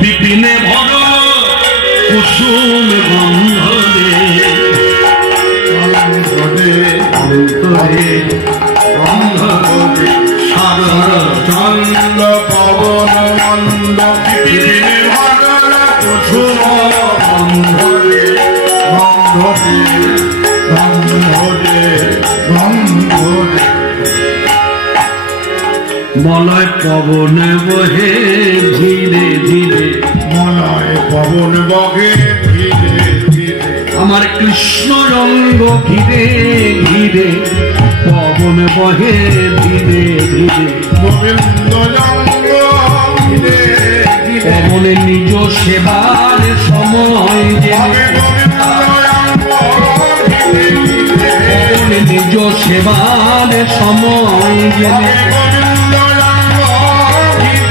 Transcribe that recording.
বিপিনে ভর কুসুম গন্ধরে সাগর চন্দ্র পবন মন্দ বিপিনে ভর কুসুম গন্ধরে গন্ধরে গন্ধরে গন্ধরে মলয় পবন বহে ধীরে ধীরে মলয় পবন বহে ধীরে ধীরে আমার কৃষ্ণ রঙ্গ ঘিরে ঘিরে পবন বহে ধীরে ধীরে গোবিন্দ রঙ্গ ঘিরে ঘিরে পবনে নিজ সেবার সময় পবনে নিজ সেবার সময় জেনে